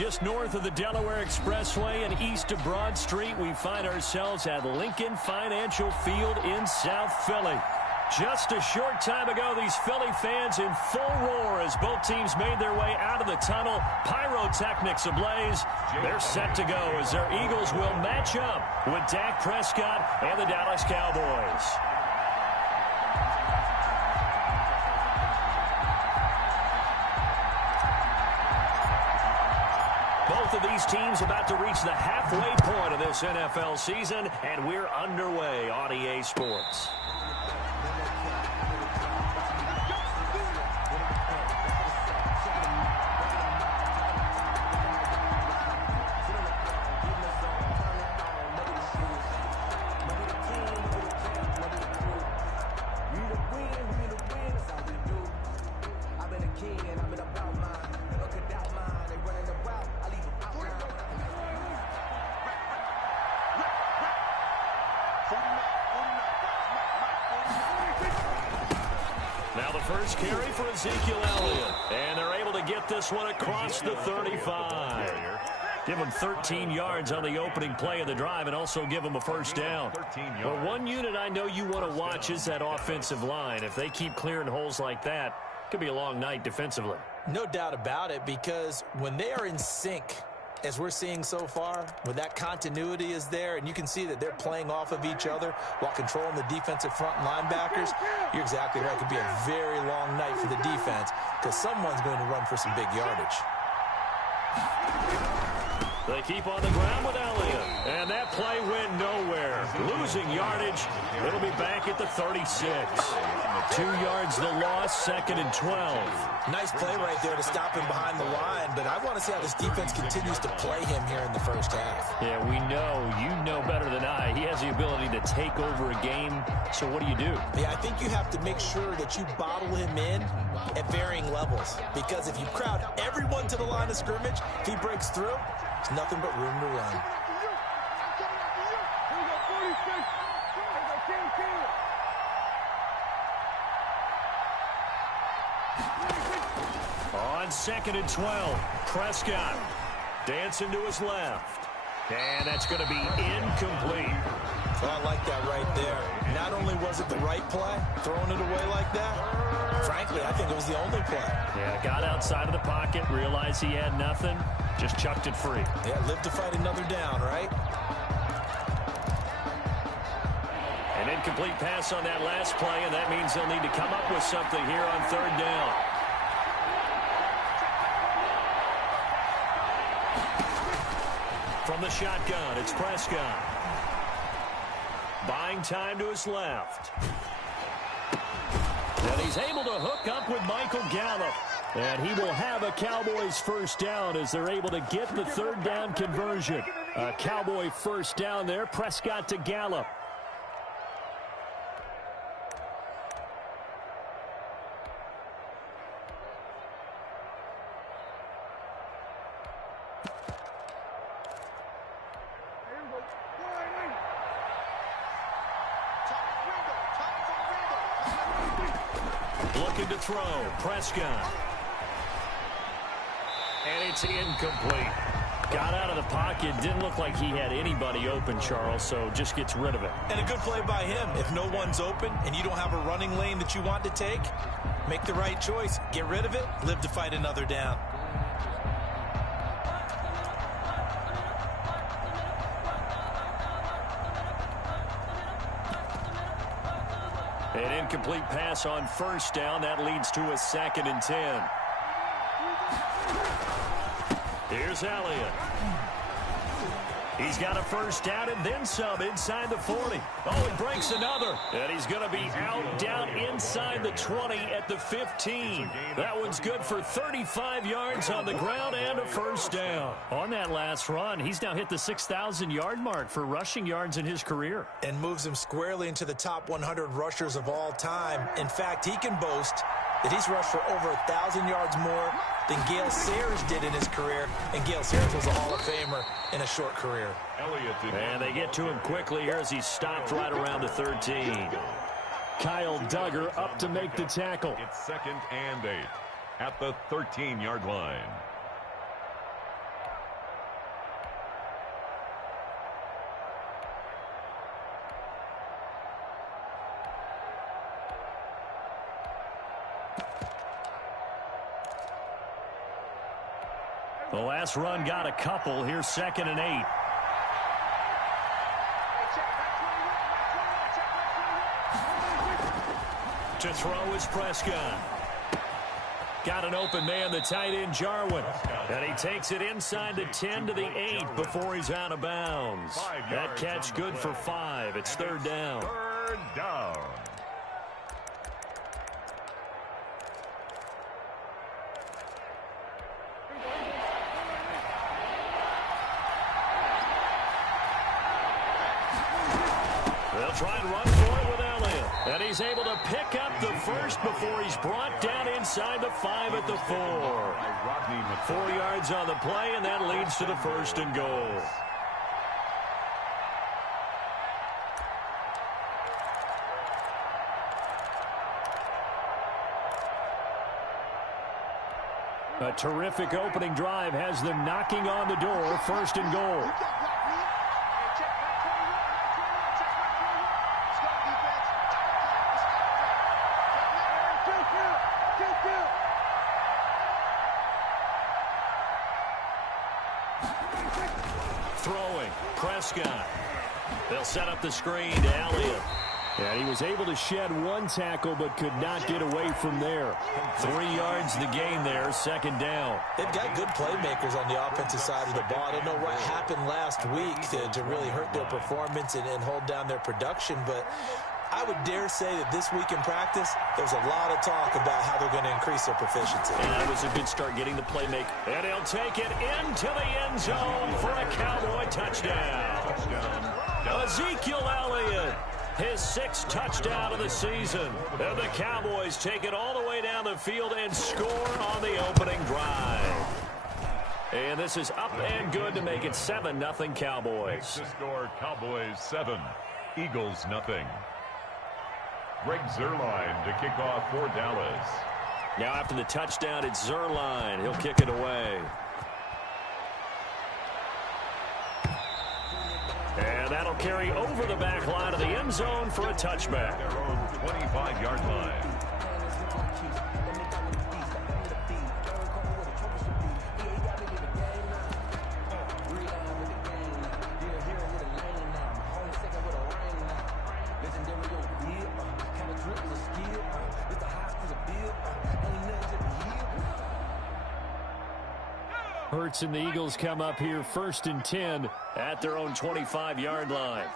Just north of the Delaware Expressway and east of Broad Street, we find ourselves at Lincoln Financial Field in South Philly. Just a short time ago, these Philly fans in full roar as both teams made their way out of the tunnel. Pyrotechnics ablaze. They're set to go as their Eagles will match up with Dak Prescott and the Dallas Cowboys. Both of these teams about to reach the halfway point of this NFL season, and we're underway on EA Sports. Now the first carry for Ezekiel Elliott. And they're able to get this one across the 35. Give him 13 yards on the opening play of the drive and also give him a first down. Well, one unit I know you want to watch is that offensive line. If they keep clearing holes like that, it could be a long night defensively. No doubt about it, because when they are in sync, as we're seeing so far, when that continuity is there and you can see that they're playing off of each other while controlling the defensive front linebackers, you're exactly right. It could be a very long night for the defense because someone's going to run for some big yardage. They keep on the ground with Elliott, and that play went nowhere. Losing yardage, it'll be back at the 36. 2 yards the loss, 2nd and 12. Nice play right there to stop him behind the line, but I want to see how this defense continues to play him here in the first half. Yeah, we know. You know better than I. He has the ability to take over a game, so what do? Yeah, I think you have to make sure that you bottle him in at varying levels, because if you crowd everyone to the line of scrimmage, if he breaks through, there's nothing but room to run. On 2nd and 12, Prescott dancing to his left. And that's going to be incomplete. Well, I like that right there. Not only was it the right play, throwing it away like that, frankly, I think it was the only play. Yeah, got outside of the pocket, realized he had nothing, just chucked it free. Yeah, live to fight another down, right? An incomplete pass on that last play, and that means they'll need to come up with something here on 3rd down. From the shotgun, it's Prescott. Buying time to his left. And he's able to hook up with Michael Gallup. And he will have a Cowboys first down as they're able to get the 3rd down conversion. A Cowboy first down there, Prescott to Gallup. Looking to throw, Prescott. And it's incomplete. Got out of the pocket. Didn't look like he had anybody open, Charles, so just gets rid of it. And a good play by him. If no one's open and you don't have a running lane that you want to take, make the right choice. Get rid of it. Live to fight another down. An incomplete pass on first down. That leads to a 2nd and 10. Here's Elliott. He's got a first down and then some inside the 40. Oh, he breaks another. And he's going to be out down inside the 20 at the 15. That one's good for 35 yards on the ground and a first down. On that last run, he's now hit the 6,000-yard mark for rushing yards in his career. And moves him squarely into the top 100 rushers of all time. In fact, he can boast that he's rushed for over 1,000 yards more than Gale Sayers did in his career, and Gale Sayers was a Hall of Famer in a short career. And they get to him quickly here as he stopped right around the 13. Kyle Duggar up to make the tackle. It's 2nd and 8 at the 13-yard line. The last run got a couple. Here's 2nd and 8. To throw is Prescott. Got an open man, the tight end, Jarwin. And he takes it inside the 10 to the 8 before he's out of bounds. That catch good for 5. It's 3rd down. 3rd down. They'll try and run for it with Elliott. And he's able to pick up the first before he's brought down inside the 5 at the 4. 4 yards on the play, and that leads to the 1st and goal. A terrific opening drive has them knocking on the door. 1st and goal. Throwing, Prescott. They'll set up the screen to Elliott. And he was able to shed 1 tackle but could not get away from there. 3 yards the gain there, 2nd down. They've got good playmakers on the offensive side of the ball. I don't know what happened last week to really hurt their performance and hold down their production, but I would dare say that this week in practice, there's a lot of talk about how they're going to increase their proficiency. And that was a good start getting the playmaker. And he'll take it into the end zone for a Cowboy touchdown. Ezekiel Elliott, his 6th touchdown of the season. And the Cowboys take it all the way down the field and score on the opening drive. And this is up and good to make it 7-0 Cowboys. The score, Cowboys 7, Eagles 0. Greg Zuerlein to kick off for Dallas. Now after the touchdown, it's Zuerlein. He'll kick it away. And that'll carry over the back line of the end zone for a touchback. Their own 25-yard line. Hurts and the Eagles come up here 1st and 10 at their own 25-yard line.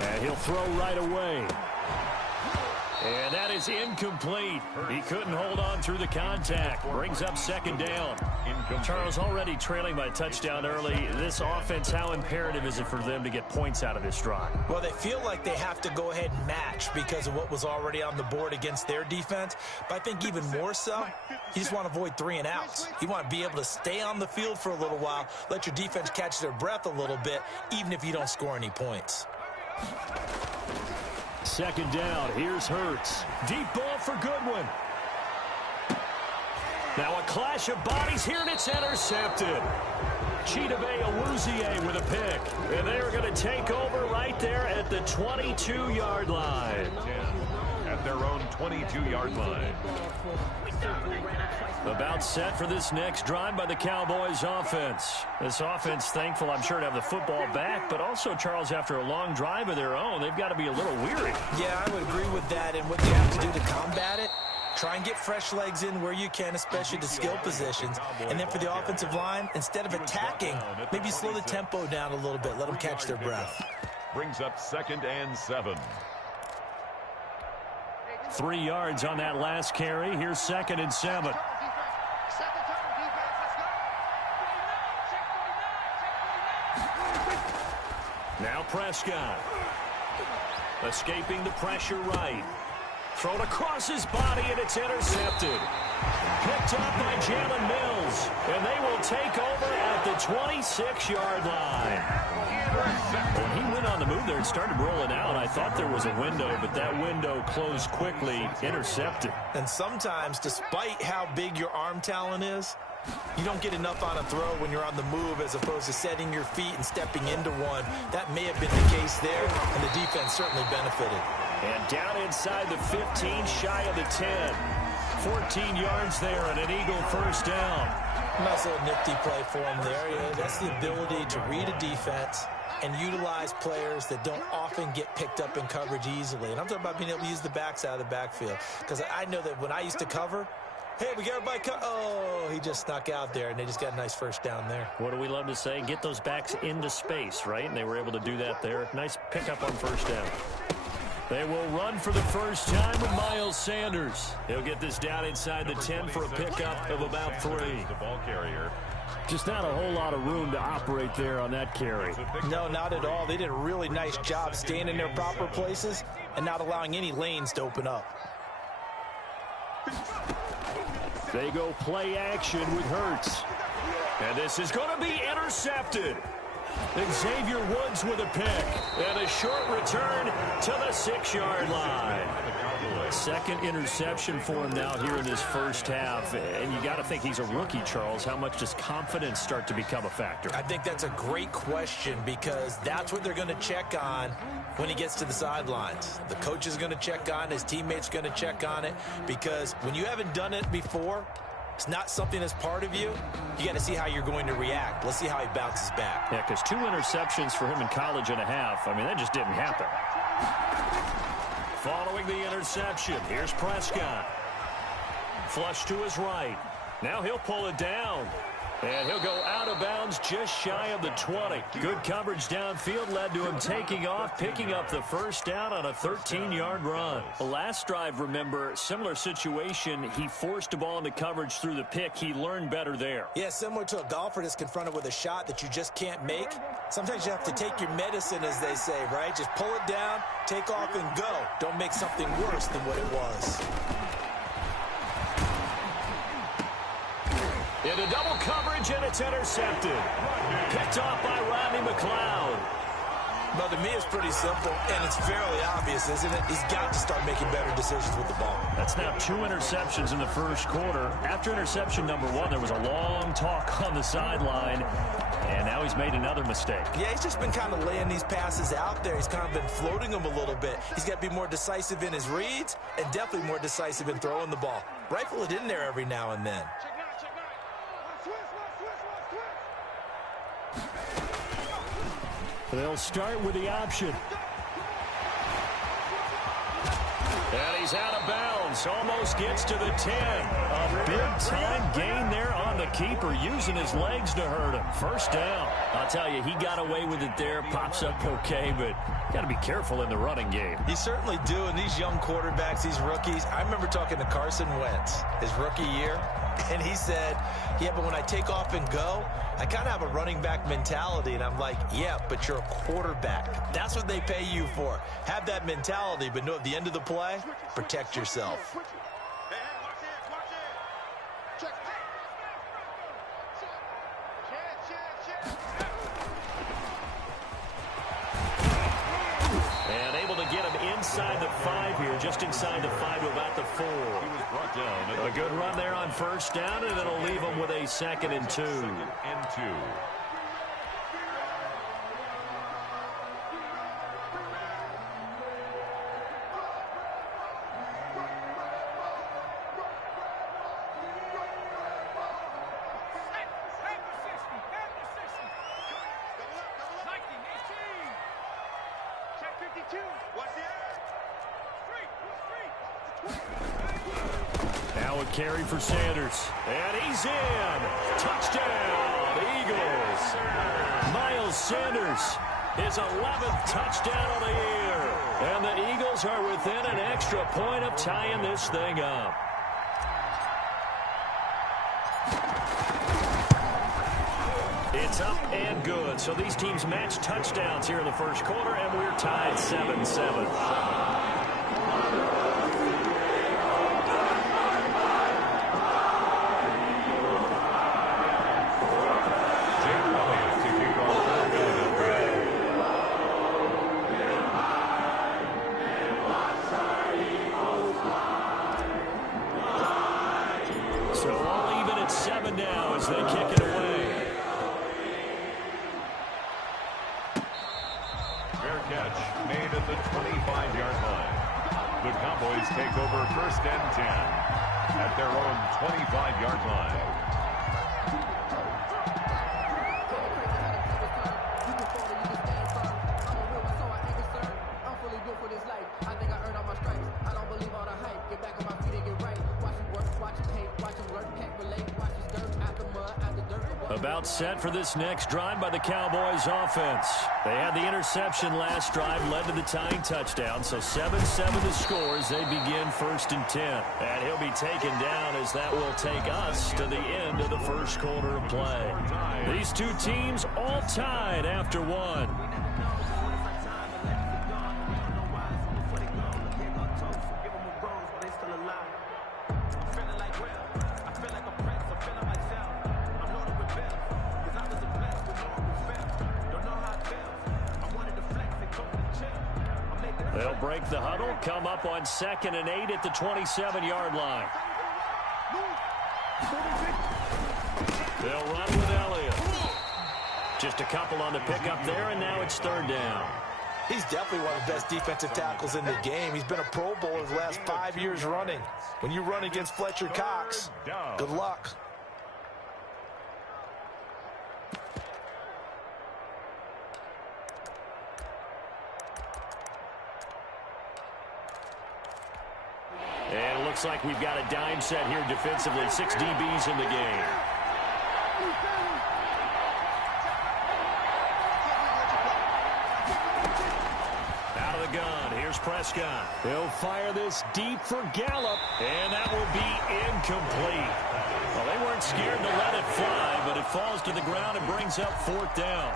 And he'll throw right away. And that is incomplete. He couldn't hold on through the contact. Brings up 2nd down. Charles, already trailing by a touchdown early. This offense, how imperative is it for them to get points out of this drive? Well, they feel like they have to go ahead and match because of what was already on the board against their defense. But I think even more so, you just want to avoid 3 and outs. You want to be able to stay on the field for a little while, let your defense catch their breath a little bit, even if you don't score any points. 2nd down. Here's Hurts. Deep ball for Goodwin. Now a clash of bodies here, and it's intercepted. Chidobe Awuzie with a pick. And they are going to take over right there at the 22-yard line. At their own 22-yard line. About set for this next drive by the Cowboys offense. This offense thankful, I'm sure, to have the football back, but also, Charles, after a long drive of their own, they've got to be a little weary. Yeah, I would agree with that, and what you have to do to combat it, try and get fresh legs in where you can, especially to skill positions. And then for the offensive line, instead of attacking, maybe slow the tempo down a little bit, let them catch their breath. Brings up 2nd and 7. 3 yards on that last carry. Here's 2nd and 7. Now Prescott. Escaping the pressure right. Thrown across his body, and it's intercepted. Picked up by Jalen Mills. And they will take over at the 26-yard line. When he went on the move there and started rolling out, I thought there was a window, but that window closed quickly, intercepted. And sometimes, despite how big your arm talent is, you don't get enough on a throw when you're on the move as opposed to setting your feet and stepping into one. That may have been the case there, and the defense certainly benefited. And down inside the 15, shy of the 10. 14 yards there and an Eagle first down. Nice little nifty play for him there. Yeah, that's the ability to read a defense and utilize players that don't often get picked up in coverage easily. And I'm talking about being able to use the backs out of the backfield. Because I know that when I used to cover, hey, we got everybody oh, he just snuck out there, and they just got a nice first down there. What do we love to say? Get those backs into space, right? And they were able to do that there. Nice pickup on first down. They will run for the first time with Miles Sanders. He'll get this down inside the 10 for a pickup of about 3. The ball carrier. Just not a whole lot of room to operate there on that carry. No, not at all. They did a really nice job staying in their proper places and not allowing any lanes to open up. They go play action with Hurts. And this is going to be intercepted. Xavier Woods with a pick. And a short return to the 6-yard line. Second interception for him now here in this first half. And you got to think he's a rookie, Charles. How much does confidence start to become a factor? I think that's a great question because that's what they're going to check on when he gets to the sidelines. The coach is going to check on it. His teammates are going to check on it because when you haven't done it before, it's not something that's part of you. You got to see how you're going to react. Let's see how he bounces back. Yeah, because 2 interceptions for him in college and a half. I mean, that just didn't happen. Following the interception, here's Prescott. Flush to his right. Now he'll pull it down. And he'll go out of bounds just shy of the 20. Good coverage downfield led to him taking off, picking up the first down on a 13-yard run. The last drive, remember, similar situation. He forced a ball into coverage through the pick. He learned better there. Yeah, similar to a golfer that's confronted with a shot that you just can't make. Sometimes you have to take your medicine, as they say, right? Just pull it down, take off, and go. Don't make something worse than what it was. Into double coverage, and it's intercepted. Picked off by Rodney McLeod. But to me, it's pretty simple, and it's fairly obvious, isn't it? He's got to start making better decisions with the ball. That's now 2 interceptions in the first quarter. After interception number 1, there was a long talk on the sideline, and now he's made another mistake. Yeah, he's just been kind of laying these passes out there. He's kind of been floating them a little bit. He's got to be more decisive in his reads and definitely more decisive in throwing the ball. Rifle it in there every now and then. They'll start with the option. And he's out of bounds. Almost gets to the 10. A big-time gain there on the keeper, using his legs to hurt him. First down. I'll tell you, he got away with it there. Pops up okay, but got to be careful in the running game. You certainly do. And these young quarterbacks, these rookies, I remember talking to Carson Wentz his rookie year, and he said, yeah, but when I take off and go, I kind of have a running back mentality. And I'm like, yeah, but you're a quarterback. That's what they pay you for. Have that mentality, but know at the end of the play, protect yourself. And able to get him inside the 5 here, just inside the 5 to about the 4. A good run there on first down, and it'll leave him with a 2nd and 2. Now a carry for Sanders. And he's in. Touchdown, Eagles. Miles Sanders, his 11th touchdown of the year. And the Eagles are within an extra point of tying this thing up. It's up and good. So these teams match touchdowns here in the first quarter, and we're tied 7-7. Now as they kick it away. Fair catch made at the 25-yard line. The Cowboys take over 1st and 10. at their own 25-yard line. About set for this next drive by the Cowboys offense. They had the interception last drive, led to the tying touchdown, so 7-7 the score as they begin 1st and 10. And he'll be taken down as that will take us to the end of the first quarter of play. These two teams all tied after one. They'll break the huddle, come up on 2nd and 8 at the 27-yard line. They'll run with Elliott. Just a couple on the pickup there, and now it's 3rd down. He's definitely one of the best defensive tackles in the game. He's been a Pro Bowler the last 5 years running. When you run against Fletcher Cox, good luck. And it looks like we've got a dime set here defensively. 6 DBs in the game. Out of the gun. Here's Prescott. He'll fire this deep for Gallup. And that will be incomplete. Well, they weren't scared to let it fly, but it falls to the ground and brings up 4th down.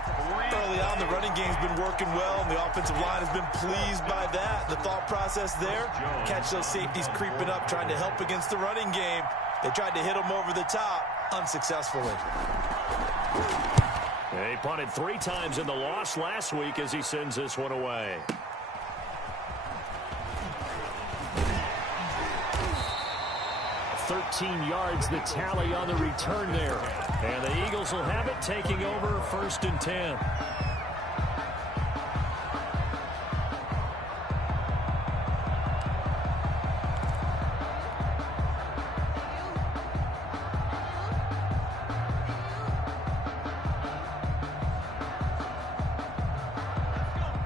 Early on, the running game's been working well, and the offensive line has been pleased by that. The thought process there, catch those safeties creeping up, trying to help against the running game. They tried to hit them over the top, unsuccessfully. He punted 3 times in the loss last week as he sends this one away. $13 yards the tally on the return there. And the Eagles will have it, taking over 1st and 10.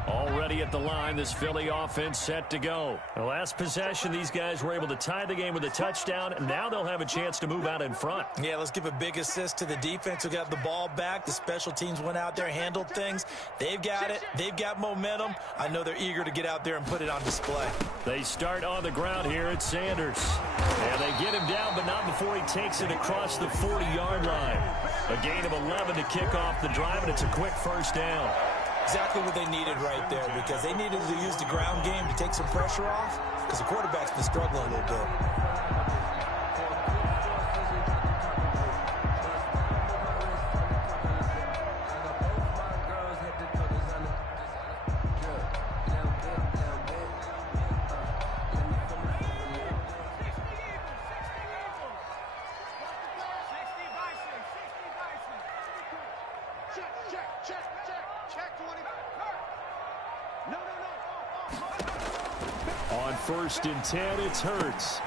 Already at the line, this Philly offense set to go. The last possession, these guys were able to tie the game with a touchdown, and now they'll have a chance to move out in front. Yeah, let's give a big assist to the defense who got the ball back. The special teams went out there, handled things. They've got it. They've got momentum. I know they're eager to get out there and put it on display. They start on the ground here at Sanders. And they get him down, but not before he takes it across the 40-yard line. A gain of 11 to kick off the drive, and it's a quick 1st down. Exactly what they needed right there, because they needed to use the ground game to take some pressure off, because the quarterback's been struggling a little bit. On 1st and 10, it's Hurts.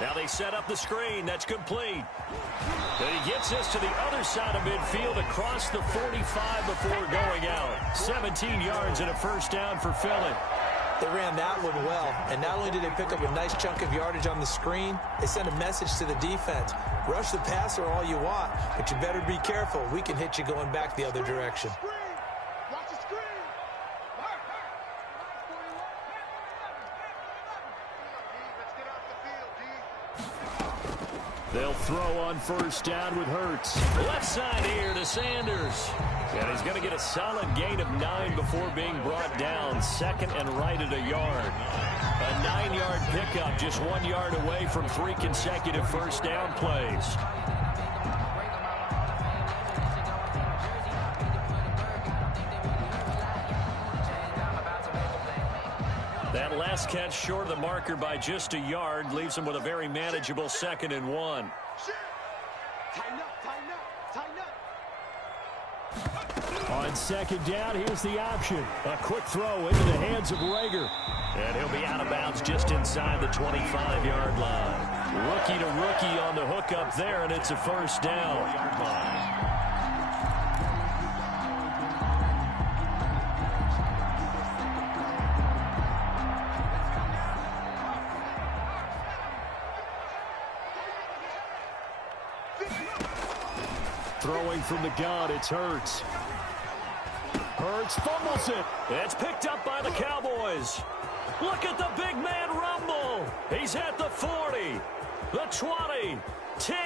Now they set up the screen. That's complete. And he gets this to the other side of midfield across the 45 before going out. 17 yards and a 1st down for Philly. They ran that one well, and not only did they pick up a nice chunk of yardage on the screen, they sent a message to the defense. Rush the passer all you want, but you better be careful. We can hit you going back the other direction. They'll throw on 1st down with Hurts. Left side here to Sanders. And he's going to get a solid gain of 9 before being brought down. 2nd and right at a yard. A 9-yard pickup, just 1 yard away from 3 consecutive 1st down plays. That last catch short of the marker by just a yard leaves him with a very manageable 2nd and 1. On 2nd down, here's the option. A quick throw into the hands of Rager. And he'll be out of bounds just inside the 25-yard line. Rookie to rookie on the hook up there, and it's a first down. Throwing from the gun, it's Hurts. Hurts fumbles it. It's picked up by the Cowboys. Look at the big man rumble. He's at the 40, the 20, 10.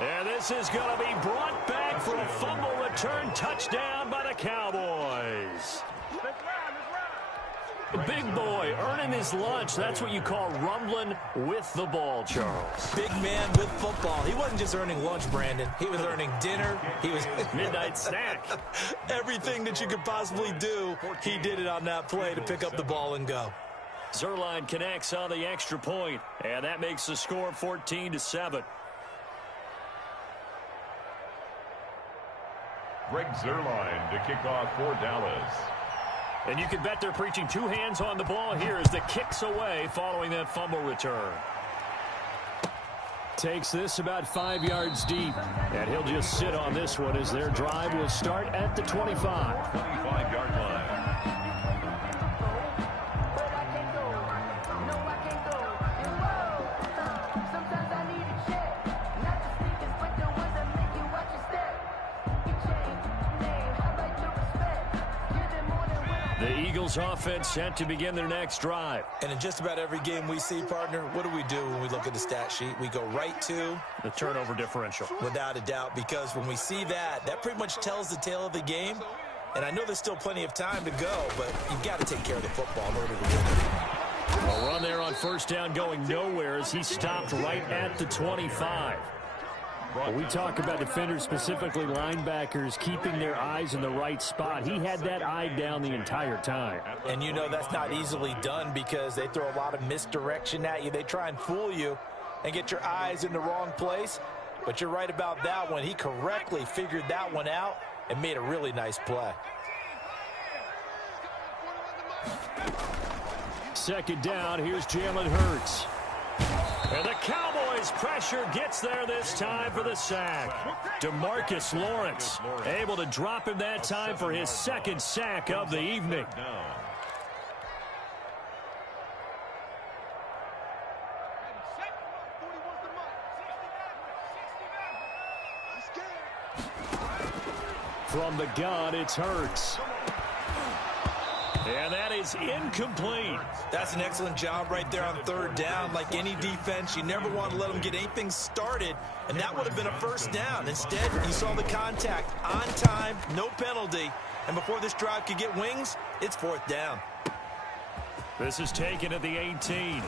And this is going to be brought back for a fumble return touchdown by the Cowboys. The big boy earning his lunch. That's what you call rumbling with the ball, Charles. Big man with football. He wasn't just earning lunch, Brandon. He was earning dinner. He was midnight snack. Everything that you could possibly do, he did it on that play to pick up the ball and go. Zerline connects on the extra point, and that makes the score 14-7. Greg Zerline to kick off for Dallas. And you can bet they're preaching two hands on the ball here as the kick's away following that fumble return. Takes this about 5 yards deep, and he'll just sit on this one as their drive will start at the 25. 25-yard line. The Eagles offense set to begin their next drive. And in just about every game we see, partner, what do we do when we look at the stat sheet? We go right to the turnover differential. Without a doubt, because when we see that, that pretty much tells the tale of the game. And I know there's still plenty of time to go, but you've got to take care of the football in order to win. A run there on first down going nowhere as he stopped right at the 25. Well, we talk about defenders, specifically linebackers, keeping their eyes in the right spot. He had that eye down the entire time. And you know that's not easily done because they throw a lot of misdirection at you. They try and fool you and get your eyes in the wrong place. But you're right about that one. He correctly figured that one out and made a really nice play. Second down, here's Jalen Hurts. And the Cowboys pressure gets there this time for the sack. DeMarcus Lawrence able to drop him that time for his second sack of the evening. From the gun, it's Hurts. And that is incomplete. That's an excellent job right there on third down. Like any defense, you never want to let them get anything started, and that would have been a first down. Instead, you saw the contact on time, no penalty, and before this drive could get wings, it's fourth down. This is taken at the 18.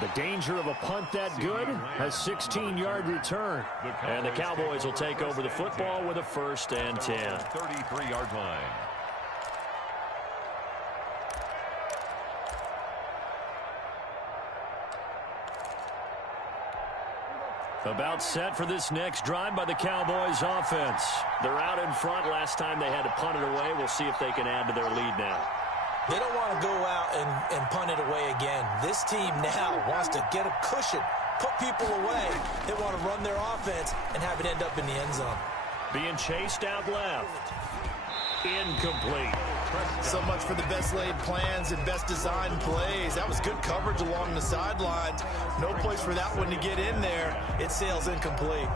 The danger of a punt that good, a 16-yard return. And the Cowboys will take over the football with a 1st and 10. 33-yard line. About set for this next drive by the Cowboys offense. They're out in front. Last time they had to punt it away. We'll see if they can add to their lead now. They don't want to go out and punt it away again. This team now wants to get a cushion, put people away. They want to run their offense and have it end up in the end zone. Being chased out left. Incomplete. So much for the best laid plans and best designed plays. That was good coverage along the sidelines. No place for that one to get in there. It sails incomplete.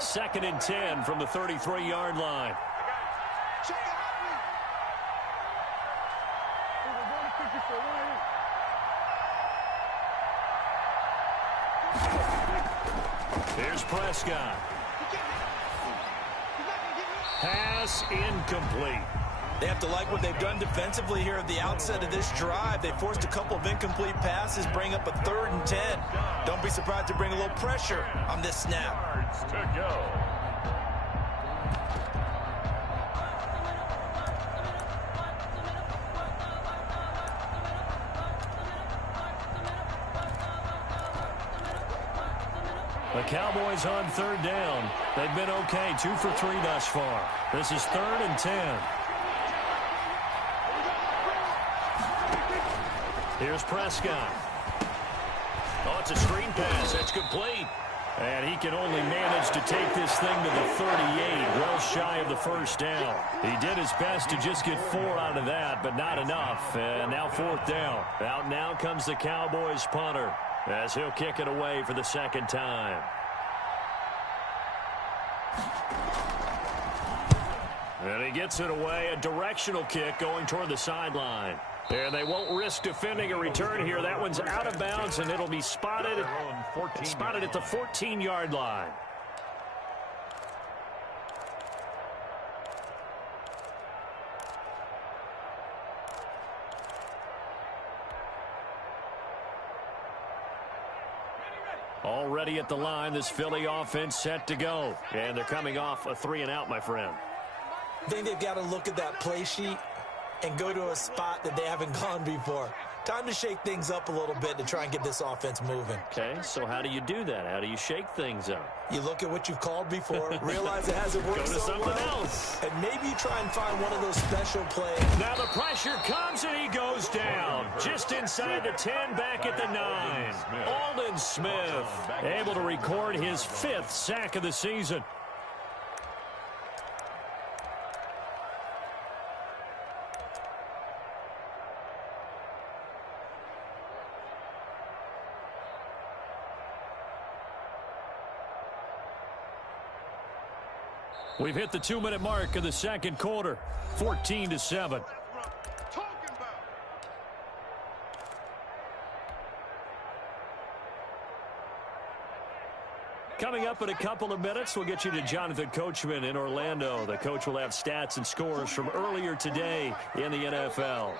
Second and 10 from the 33-yard line. Here's Prescott. Pass incomplete. They have to like what they've done defensively here at the outset of this drive. They forced a couple of incomplete passes, bring up a 3rd and 10. Don't be surprised to bring a little pressure on this snap. To go. The Cowboys on third down. They've been okay, 2 for 3 thus far. This is 3rd and 10. Here's Prescott. Oh, it's a screen pass. That's complete. And he can only manage to take this thing to the 38, well shy of the first down. He did his best to just get 4 out of that, but not enough. And now 4th down. Out now comes the Cowboys punter, as he'll kick it away for the 2nd time. And he gets it away, a directional kick going toward the sideline. And they won't risk defending a return here. That one's out of bounds, and it'll be spotted at the 14-yard line. Already at the line, this Philly offense set to go. And they're coming off a 3-and-out, my friend. I think they've got to look at that play sheet and go to a spot that they haven't gone before. Time to shake things up a little bit to try and get this offense moving. Okay, so how do you do that? How do you shake things up? You look at what you've called before, realize it hasn't worked Go to so something well, else. and maybe you try and find one of those special plays. Now the pressure comes and he goes down. Just inside the 10, back at the 9. Aldon Smith able to record his 5th sack of the season. We've hit the 2-minute mark of the 2nd quarter, 14-7. Coming up in a couple of minutes, we'll get you to Jonathan Coachman in Orlando. The coach will have stats and scores from earlier today in the NFL.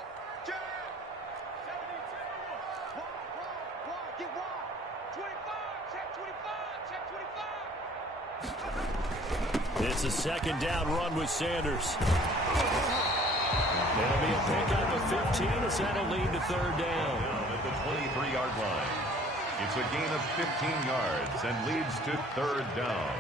It's a 2nd down run with Sanders. It'll be a pickup of 15 as that'll lead to 3rd down. At the 23-yard line. It's a gain of 15 yards and leads to 3rd down.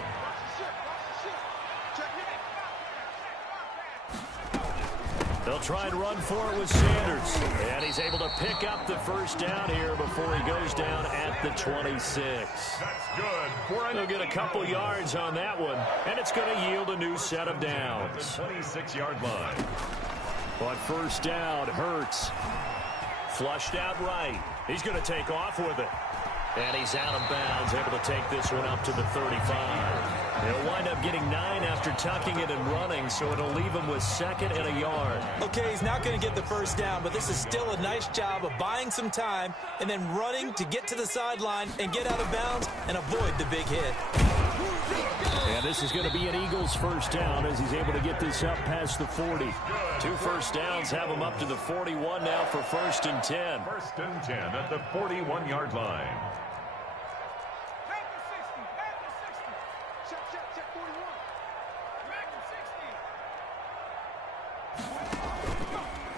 They'll try and run for it with Sanders. And he's able to pick up the 1st down here before he goes down at the 26. That's good. They'll get a couple yards on that one, and it's going to yield a new set of downs. The 26-yard line. But 1st down, Hurts. Flushed out right. He's going to take off with it. And he's out of bounds, able to take this one up to the 35. He'll wind up getting 9 after tucking it and running, so it'll leave him with 2nd and a yard. Okay, he's not going to get the 1st down, but this is still a nice job of buying some time and then running to get to the sideline and get out of bounds and avoid the big hit. And this is going to be an Eagles 1st down as he's able to get this up past the 40. 2 1st downs have him up to the 41 now for 1st and 10. 1st and 10 at the 41-yard line.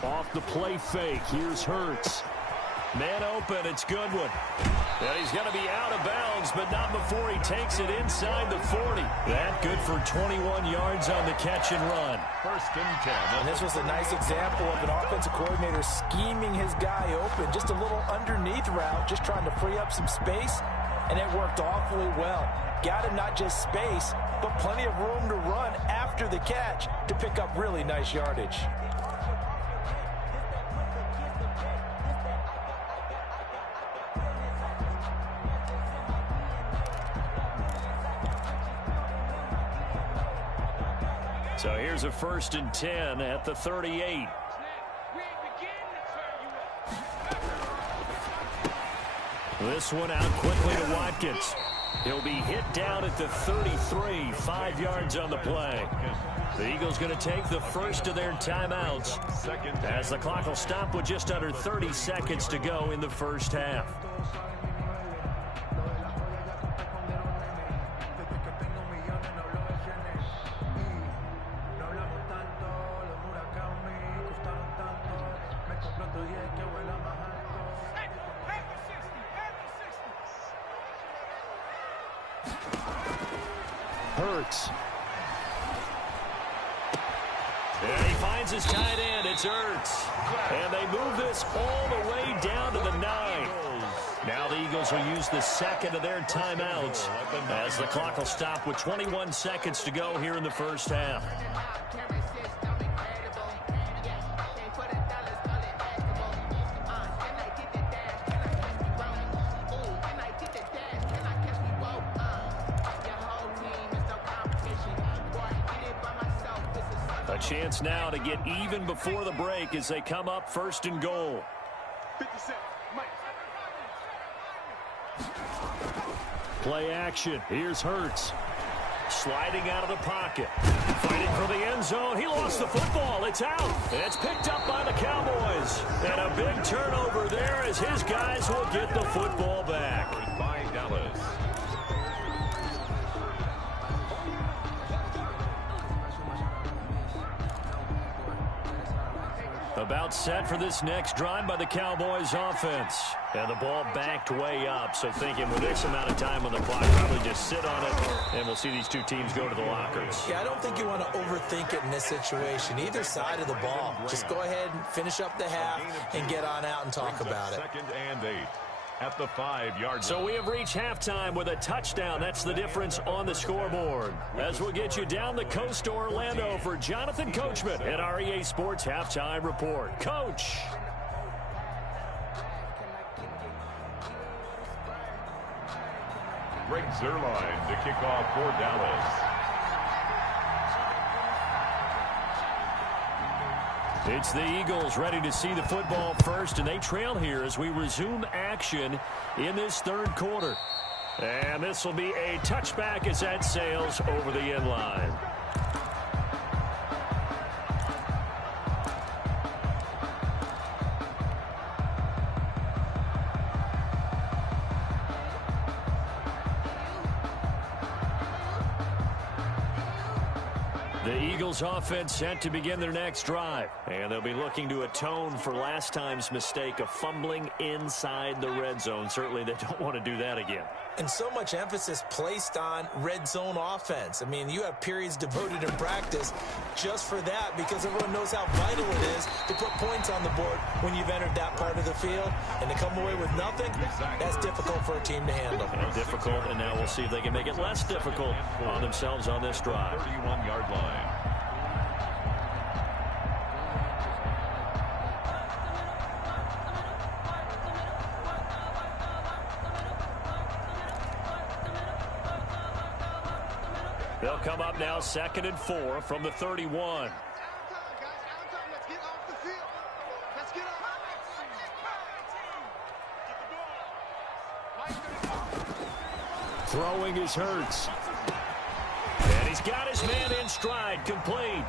Off the play fake, here's Hurts. Man open, it's Goodwin. And he's going to be out of bounds, but not before he takes it inside the 40. That good for 21 yards on the catch and run. 1st and 10. And this was a nice example of an offensive coordinator scheming his guy open. Just a little underneath route, just trying to free up some space, and it worked awfully well. Got him not just space, but plenty of room to run after the catch to pick up really nice yardage. So here's a 1st and 10 at the 38. This one out quickly to Watkins. He'll be hit down at the 33, 5 yards on the play. The Eagles going to take the first of their timeouts as the clock will stop with just under 30 seconds to go in the 1st half. Hurts. And he finds his tight end. It's Hurts. And they move this all the way down to the 9. Now the Eagles will use the second of their timeouts as the clock will stop with 21 seconds to go here in the first half. A chance now to get even before the break as they come up first and goal. 57. Play action. Here's Hurts. Sliding out of the pocket. Fighting for the end zone. He lost the football. It's out. And it's picked up by the Cowboys. And a big turnover there as his guys will get the football back. By Dallas. About set for this next drive by the Cowboys offense. And the ball backed way up. So thinking with this amount of time on the clock, probably just sit on it. And we'll see these two teams go to the lockers. Yeah, I don't think you want to overthink it in this situation. Either side of the ball. Just go ahead and finish up the half and get on out and talk about it. 2nd and 8 at the 5-yard line. So we have reached halftime with a touchdown. That's the difference on the scoreboard. As we'll get you down the coast to Orlando for Jonathan Coachman at our EA Sports Halftime Report. Coach. Greg Zuerlein to kick off for Dallas. It's the Eagles ready to see the football first, and they trail here as we resume action in this third quarter. And this will be a touchback as that sails over the end line. The Eagles offense set to begin their next drive. And they'll be looking to atone for last time's mistake of fumbling inside the red zone. Certainly they don't want to do that again. And so much emphasis placed on red zone offense. I mean, you have periods devoted in practice just for that because everyone knows how vital it is to put points on the board when you've entered that part of the field. And to come away with nothing, that's difficult for a team to handle. And difficult, and now we'll see if they can make it less difficult on themselves on this drive. 31-yard line. They'll come up now 2nd and 4 from the 31. Throwing is Hurts. And he's got his man in stride, complete.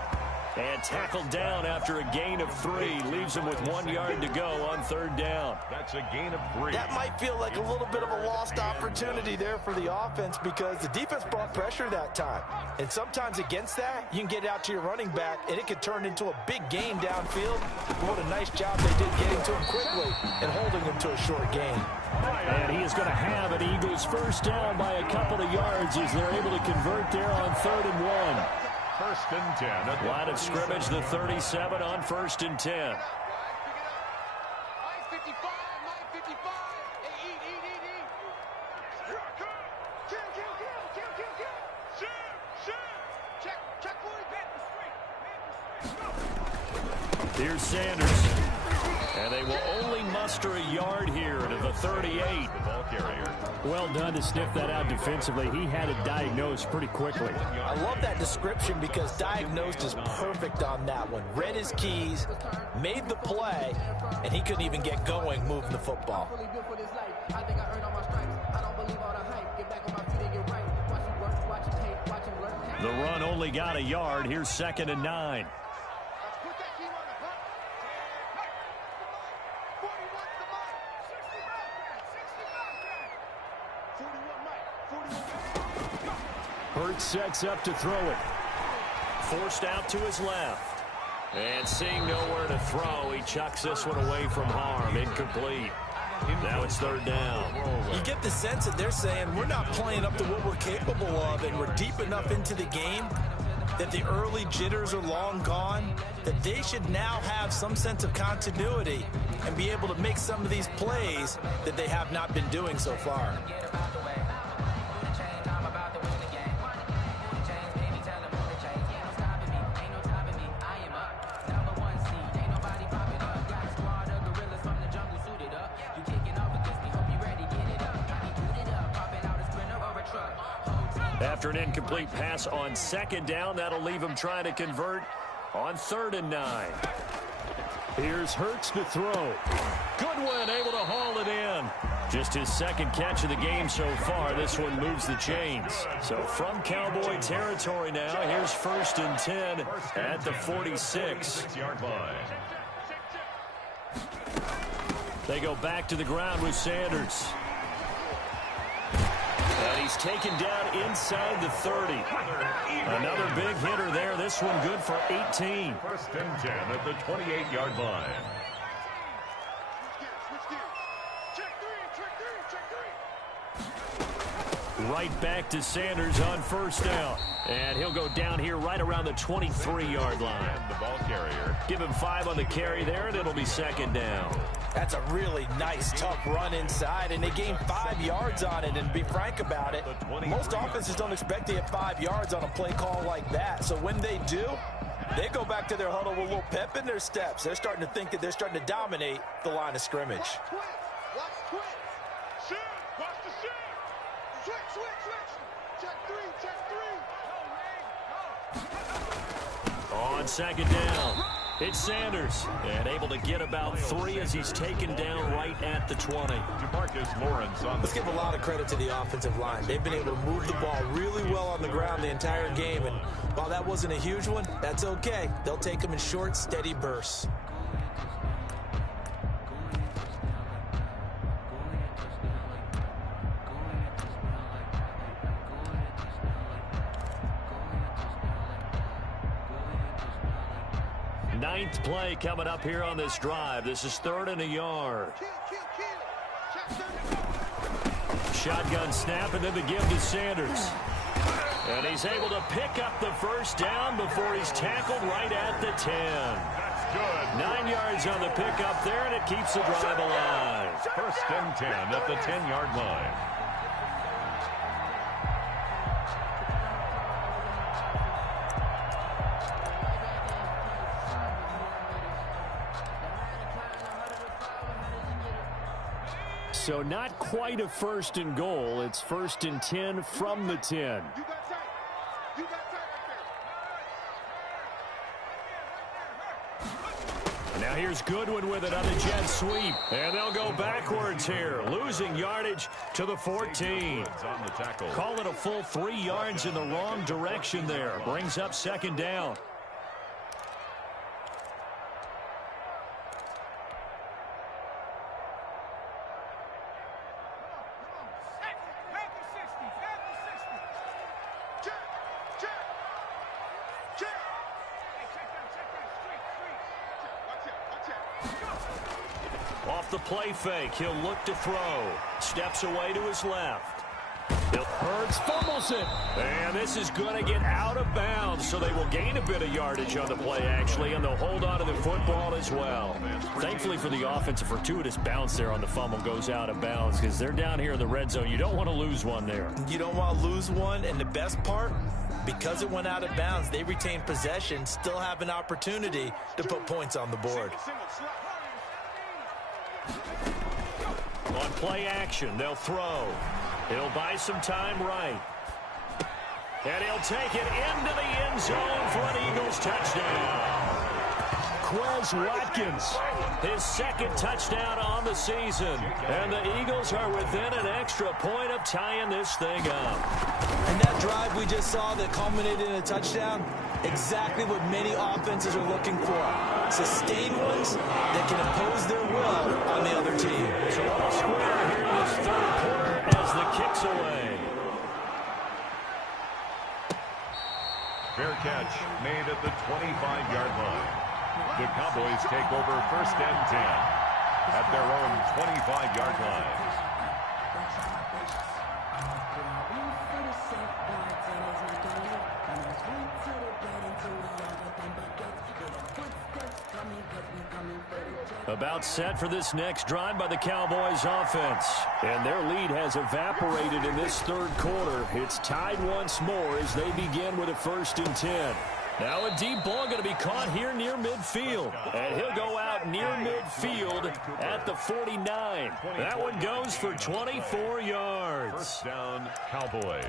And tackled down after a gain of 3. Leaves him with 1 yard to go on 3rd down. That's a gain of 3. That might feel like a little bit of a lost opportunity there for the offense because the defense brought pressure that time. And sometimes against that, you can get out to your running back, and it could turn into a big gain downfield. What a nice job they did getting to him quickly and holding him to a short gain. And he is going to have an Eagles first down by a couple of yards as they're able to convert there on 3rd and 1. 1st and 10. Line of scrimmage, the 37 on 1st and 10. Here's Sanders. And they will only muster a yard here to the 38. The ball carrier. Well done to sniff that out defensively. He had it diagnosed pretty quickly. I love that description because diagnosed is perfect on that one. Read his keys, made the play, and he couldn't even get going moving the football. The run only got a yard. Here's 2nd and 9. Hurts sets up to throw it. Forced out to his left. And seeing nowhere to throw, he chucks this one away from harm. Incomplete. Now it's third down. You get the sense that they're saying we're not playing up to what we're capable of, and we're deep enough into the game that the early jitters are long gone, that they should now have some sense of continuity and be able to make some of these plays that they have not been doing so far. After an incomplete pass on second down, that'll leave him trying to convert on 3rd and 9. Here's Hurts to throw. Goodwin able to haul it in. Just his second catch of the game so far. This one moves the chains. So from Cowboy territory now, here's 1st and 10 at the 46. They go back to the ground with Sanders. And he's taken down inside the 30. Another big hitter there. This one good for 18. 1st and 10 at the 28-yard line. Right back to Sanders on 1st down. And he'll go down here right around the 23-yard line. The ball carrier. Give him 5 on the carry there, and it'll be 2nd down. That's a really nice, tough run inside, and they gained 5 yards on it. And to be frank about it, most offenses don't expect to get 5 yards on a play call like that. So when they do, they go back to their huddle with a little pep in their steps. They're starting to think that they're starting to dominate the line of scrimmage. Watch twitch. Shoot. Watch the shoot. Switch. Check 3. On 2nd down, it's Sanders. And able to get about 3 as he's taken down right at the 20. Let's give a lot of credit to the offensive line. They've been able to move the ball really well on the ground the entire game. And while that wasn't a huge one, that's okay. They'll take them in short, steady bursts. Ninth play coming up here on this drive. This is 3rd and a yard. Shotgun snap and then the give to Sanders. And he's able to pick up the 1st down before he's tackled right at the 10. That's good. 9 yards on the pickup there, and it keeps the drive alive. 1st and 10 at the 10-yard line. So not quite a 1st and goal. It's 1st and 10 from the 10. You got tight right there. Now here's Goodwin with another jet sweep. And they'll go backwards here. Losing yardage to the 14. On the tackle. Call it a full 3 yards in the wrong direction there. Brings up 2nd down. Off the play fake, he'll look to throw. Steps away to his left. Hurts fumbles it. And this is going to get out of bounds, so they will gain a bit of yardage on the play, actually, and they'll hold on to the football as well. Thankfully for the offense, a fortuitous bounce there on the fumble goes out of bounds because they're down here in the red zone. You don't want to lose one there. You don't want to lose one, and the best part, because it went out of bounds, they retain possession, still have an opportunity to put points on the board. On play action, they'll throw. He'll buy some time right. And he'll take it into the end zone for an Eagles touchdown. Quez Watkins, his 2nd touchdown on the season. And the Eagles are within an extra point of tying this thing up. And that drive we just saw that culminated in a touchdown, exactly what many offenses are looking for. Sustained ones that can impose their will on the other team. So all square here in this 3rd quarter as the kick's away. Fair catch made at the 25-yard line. The Cowboys take over 1st and 10 at their own 25-yard line. About set for this next drive by the Cowboys offense. And their lead has evaporated in this third quarter. It's tied once more as they begin with a 1st and 10. Now a deep ball going to be caught here near midfield. And he'll go out near midfield at the 49. That one goes for 24 yards. First down, Cowboys.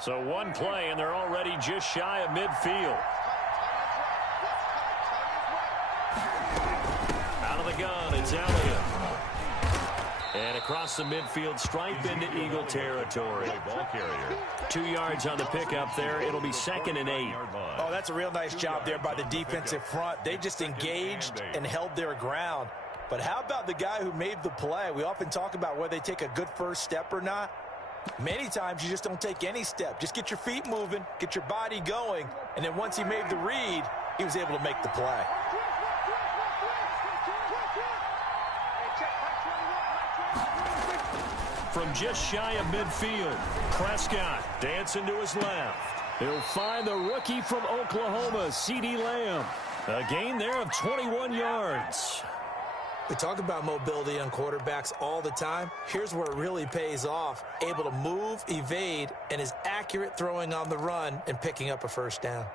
So one play, and they're already just shy of midfield. Out of the gun, it's Elliott. And across the midfield stripe into Eagle territory. Ball carrier. 2 yards on the pickup there. It'll be 2nd and 8. Oh, that's a real nice job there by the defensive front. They just engaged and held their ground. But how about the guy who made the play? We often talk about whether they take a good first step or not. Many times you just don't take any step. Just get your feet moving, get your body going, and then once he made the read, he was able to make the play. From just shy of midfield, Prescott dancing to his left. He'll find the rookie from Oklahoma, CeeDee Lamb. A gain there of 21 yards. We talk about mobility on quarterbacks all the time. Here's where it really pays off. Able to move, evade, and is accurate throwing on the run and picking up a first down.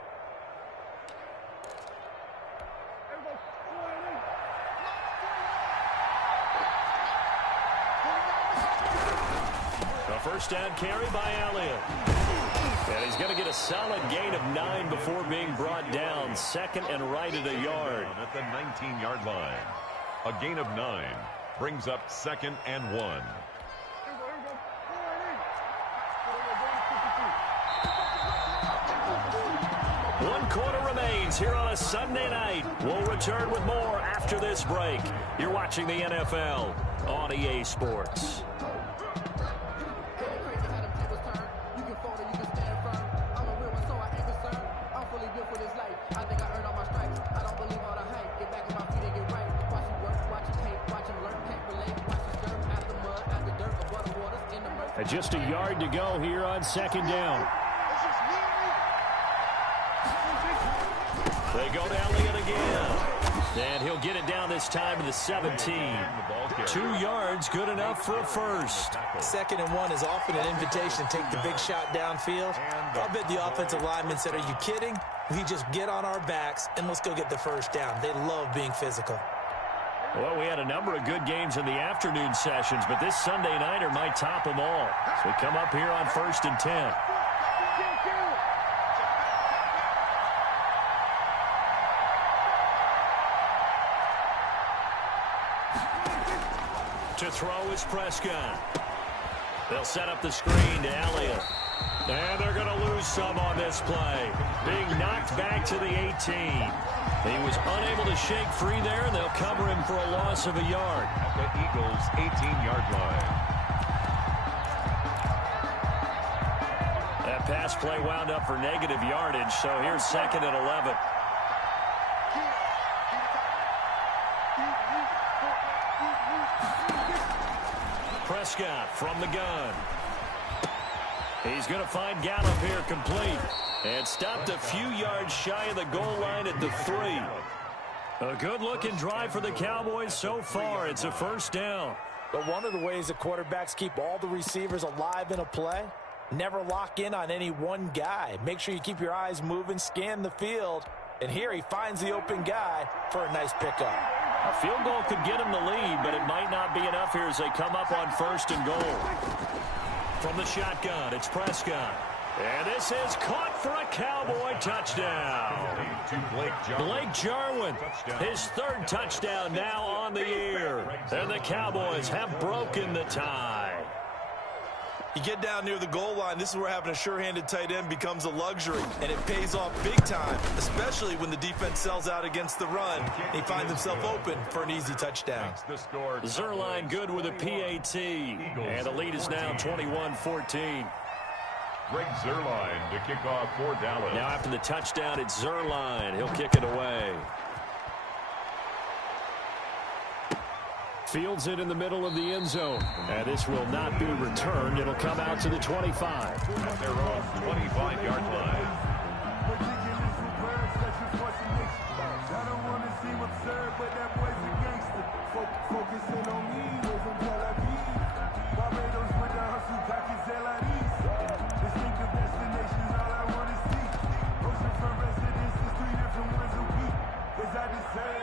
A first down carry by Elliott. And he's going to get a solid gain of 9 before being brought down. 2nd and right at a yard. At the 19-yard line. A gain of 9 brings up 2nd and 1. 1 quarter remains here on a Sunday night. We'll return with more after this break. You're watching the NFL on EA Sports. Just a yard to go here on 2nd down. They go to Elliott again. And he'll get it down this time to the 17. 2 yards, good enough for a first. 2nd and 1 is often an invitation to take the big shot downfield. I bet the offensive linemen said, are you kidding? We just get on our backs and let's go get the first down. They love being physical. Well, we had a number of good games in the afternoon sessions, but this Sunday nighter might top them all. So we come up here on 1st and 10. To throw is Prescott. They'll set up the screen to Elliott. And they're going to lose some on this play. Being knocked back to the 18. He was unable to shake free there, and they'll cover him for a loss of a yard. At the Eagles' 18-yard line. That pass play wound up for negative yardage, so here's 2nd and 11. Prescott from the gun. He's going to find Gallup here complete. And stopped a few yards shy of the goal line at the 3. A good-looking drive for the Cowboys so far. It's a first down. But one of the ways that quarterbacks keep all the receivers alive in a play, never lock in on any one guy. Make sure you keep your eyes moving, scan the field. And here he finds the open guy for a nice pickup. A field goal could get him the lead, but it might not be enough here as they come up on 1st and goal. From the shotgun, it's Prescott. And this is caught for a Cowboy touchdown. Blake Jarwin, his 3rd touchdown now on the year. And the Cowboys have broken the tie. You get down near the goal line, this is where having a sure-handed tight end becomes a luxury, and it pays off big time, especially when the defense sells out against the run, and he finds himself open for an easy touchdown. Zerline good with a PAT, and the lead is now 21-14. Greg Zuerlein to kick off for Dallas. Now after the touchdown, it's Zuerlein. He'll kick it away. Fields it in the middle of the end zone. And this will not be returned. It'll come out to the 25. At their own 25-yard line.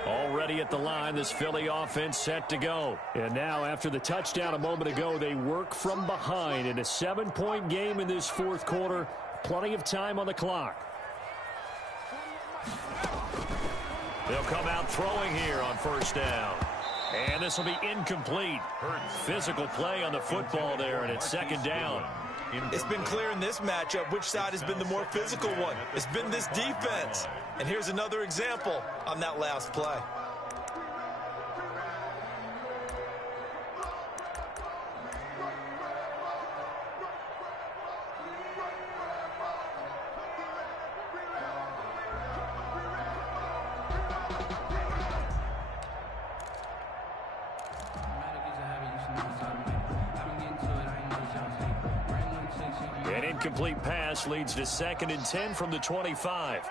Already at the line, this Philly offense set to go. And now after the touchdown a moment ago, they work from behind in a 7-point game in this fourth quarter. Plenty of time on the clock. They'll come out throwing here on first down. And this will be incomplete. Physical play on the football there, and it's second down. It's been clear in this matchup which side has been the more physical one. It's been this defense. And here's another example on that last play. An incomplete pass leads to 2nd and 10 from the 25.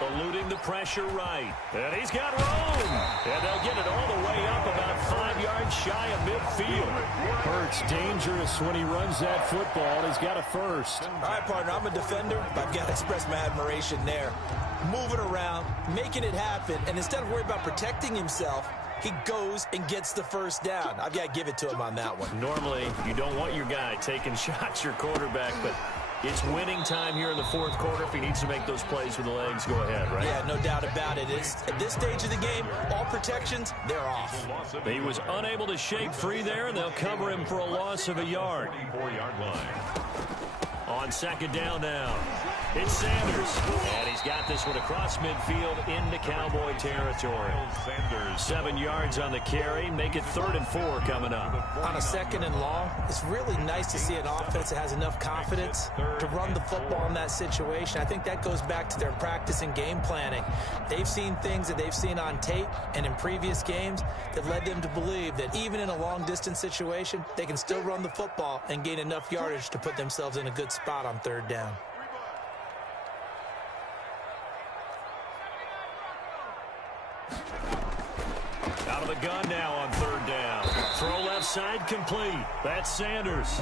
Eluding the pressure right. And he's got room. And they'll get it all the way up about 5 yards shy of midfield. Hurts dangerous when he runs that football. He's got a first. All right, partner, I'm a defender, but I've got to express my admiration there. Moving around, making it happen, and instead of worrying about protecting himself, he goes and gets the first down. I've got to give it to him on that one. Normally, you don't want your guy taking shots, your quarterback, but it's winning time here in the fourth quarter. If he needs to make those plays with the legs, go ahead, right? Yeah, no doubt about it. At this stage of the game, all protections, they're off. He was unable to shake free there, and they'll cover him for a loss of a yard. 4-yard line. On second down now, it's Sanders. And he's got this one across midfield into Cowboy territory. 7 yards on the carry. Make it 3rd and 4 coming up. On a 2nd and long, it's really nice to see an offense that has enough confidence to run the football in that situation. I think that goes back to their practice and game planning. They've seen things that they've seen on tape and in previous games that led them to believe that even in a long-distance situation, they can still run the football and gain enough yardage to put themselves in a good spot on 3rd down. Out of the gun now on 3rd down. Throw left side complete. That's Sanders.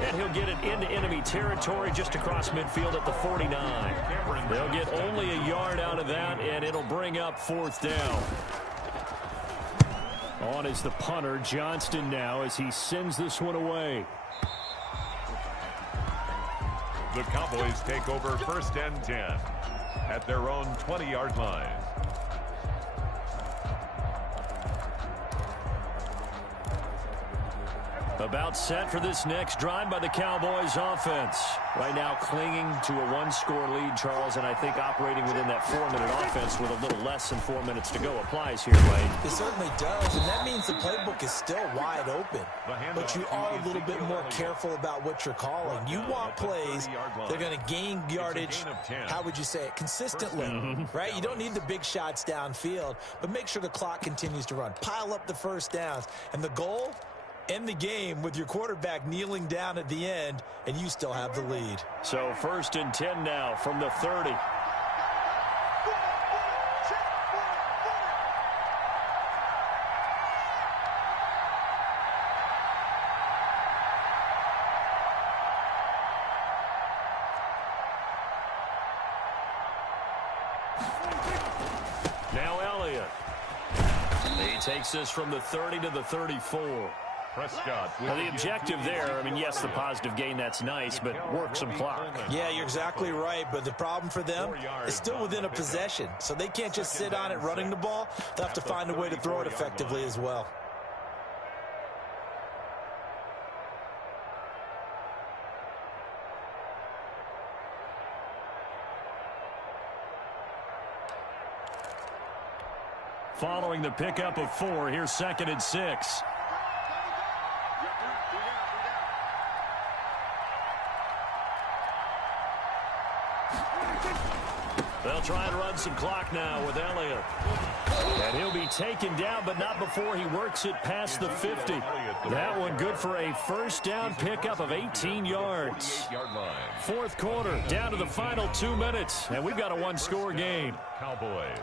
And he'll get it into enemy territory just across midfield at the 49. They'll get only a yard out of that, and it'll bring up 4th down. On is the punter, Johnston, now as he sends this one away. The Cowboys take over 1st and 10 at their own 20-yard line. About set for this next drive by the Cowboys offense. Right now clinging to a 1-score lead, Charles, and I think operating within that 4-minute offense with a little less than 4 minutes to go applies here, Wade. It certainly does, and that means the playbook is still wide open. But you are a little bit more careful about what you're calling. You want plays that are going to gain yardage, how would you say it, consistently, right? You don't need the big shots downfield, but make sure the clock continues to run. Pile up the first downs, and the goal, end the game with your quarterback kneeling down at the end, and you still have the lead. So 1st and 10 now from the 30. Now Elliott. He takes this from the 30 to the 34. Prescott. Now the objective there, I mean, yes, the positive gain, that's nice, but work some clock. Yeah, you're exactly right, but the problem for them is still within a possession, so they can't just sit on it running the ball. They'll have to find a way to throw it effectively as well. allowing the pickup of 4. Here's 2nd and 6. They'll try and run some clock now with Elliott. And he'll be taken down, but not before he works it past the 50. That one good for a first down pickup of 18 yards. 4th quarter, down to the final 2 minutes, and we've got a one-score game. Cowboys.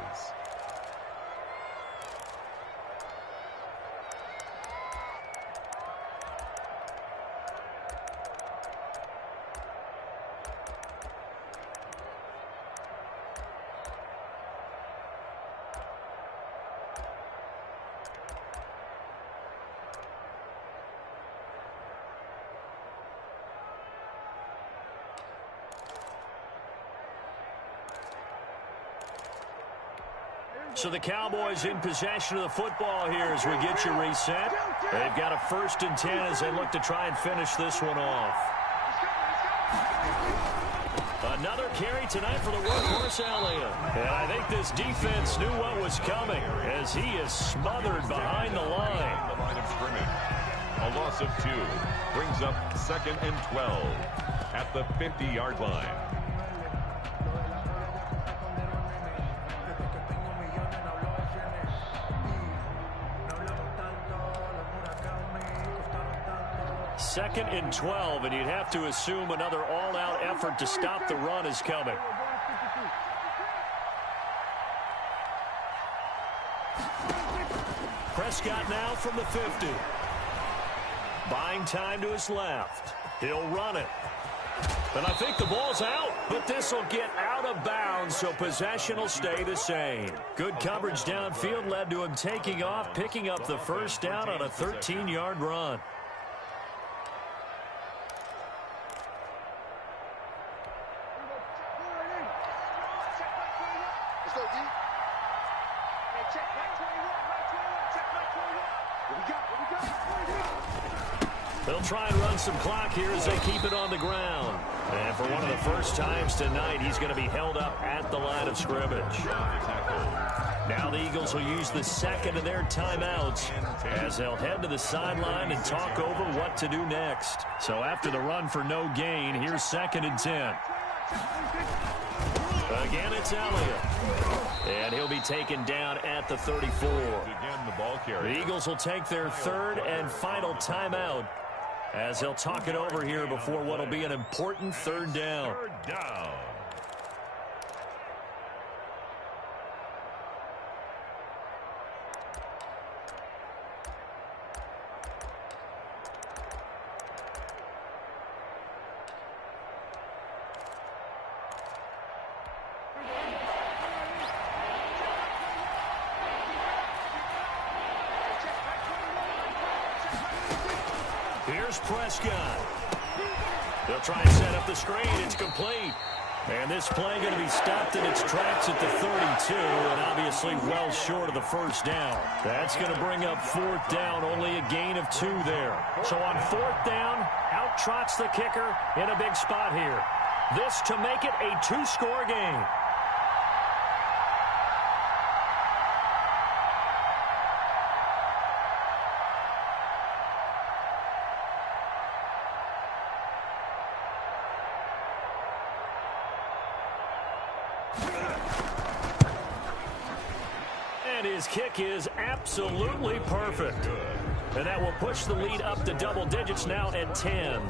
So the Cowboys in possession of the football here as we get you reset. They've got a 1st and 10 as they look to try and finish this one off. Another carry tonight for the workhorse Elliott. And I think this defense knew what was coming as he is smothered behind the line. The line of scrimmage. A loss of 2 brings up 2nd and 12 at the 50-yard line. Second and 12, and you'd have to assume another all-out effort to stop the run is coming. Prescott now from the 50. Buying time to his left. He'll run it. And I think the ball's out, but this will get out of bounds, so possession will stay the same. Good coverage downfield led to him taking off, picking up the first down on a 13-yard run. They'll try and run some clock here as they keep it on the ground. And for one of the first times tonight, he's going to be held up at the line of scrimmage. Now the Eagles will use the 2nd of their timeouts as they'll head to the sideline and talk over what to do next. So after the run for no gain, here's 2nd and 10. Again, it's Elliott. And he'll be taken down at the 34. The Eagles will take their 3rd and final timeout as they'll talk it over here before what will be an important 3rd down. 3rd down. Here's Prescott. They'll try and set up the screen. It's complete. And this play going to be stopped in its tracks at the 32, and obviously well short of the first down. That's going to bring up 4th down, only a gain of 2 there. So on 4th down, out trots the kicker in a big spot here. This to make it a 2-score game. And his kick is absolutely perfect. And that will push the lead up to double digits now at 10.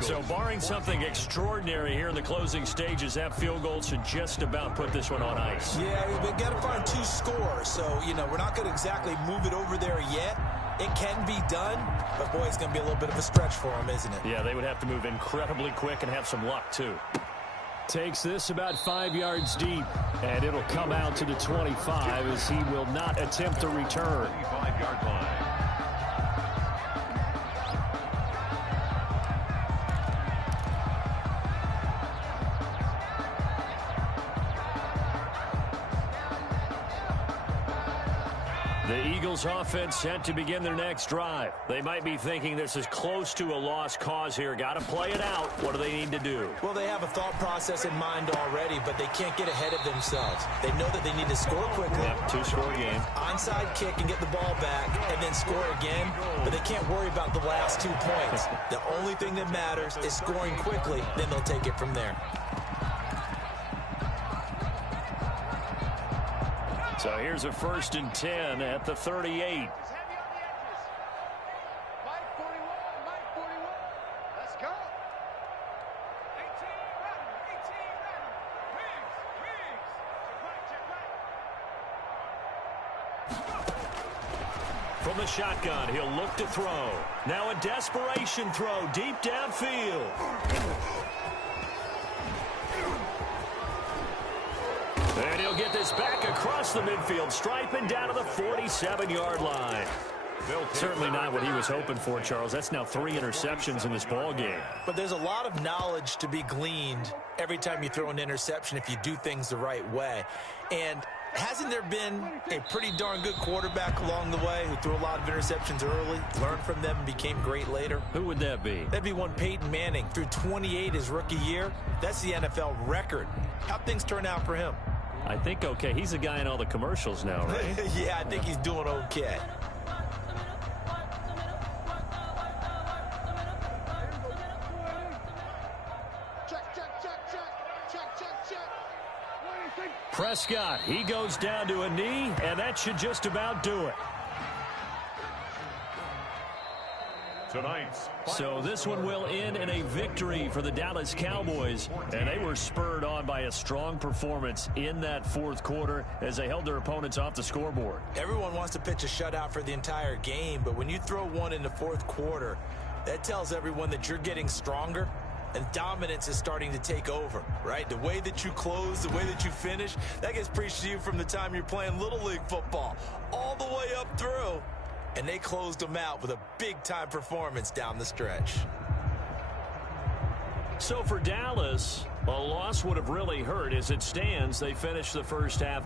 So barring something extraordinary here in the closing stages, that field goal should just about put this one on ice. Yeah, we've got to find 2 scores. So, you know, we're not going to exactly move it over there yet. It can be done, but boy, it's going to be a little bit of a stretch for him, isn't it? Yeah, they would have to move incredibly quick and have some luck, too. Takes this about 5 yards deep, and it'll come out to the 25 as he will not attempt to return. 25-yard line. The Eagles offense set to begin their next drive. They might be thinking this is close to a lost cause here. Got to play it out. What do they need to do? Well, they have a thought process in mind already, but they can't get ahead of themselves. They know that they need to score quickly. Yep, two-score game. Onside kick and get the ball back and then score again, but they can't worry about the last 2 points. The only thing that matters is scoring quickly, then they'll take it from there. So here's a 1st and 10 at the 38. From the shotgun, he'll look to throw. Now a desperation throw deep downfield. And he'll get this back across the midfield stripe and down to the 47-yard line. Certainly not what he was hoping for, Charles. That's now 3 interceptions in this ball game. But there's a lot of knowledge to be gleaned every time you throw an interception if you do things the right way. And hasn't there been a pretty darn good quarterback along the way who threw a lot of interceptions early, learned from them, and became great later? Who would that be? That'd be one Peyton Manning. Threw 28 his rookie year. That's the NFL record. How'd things turn out for him? I think okay. He's the guy in all the commercials now, right? Yeah, I think he's doing okay. Prescott, he goes down to a knee, and that should just about do it. So this one will end in a victory for the Dallas Cowboys, and they were spurred on by a strong performance in that 4th quarter as they held their opponents off the scoreboard. Everyone wants to pitch a shutout for the entire game, but when you throw one in the 4th quarter, that tells everyone that you're getting stronger and dominance is starting to take over, right? The way that you close, the way that you finish, that gets preached to you from the time you're playing Little League football all the way up through. And they closed them out with a big-time performance down the stretch. So for Dallas, a loss would have really hurt. As it stands, they finished the first half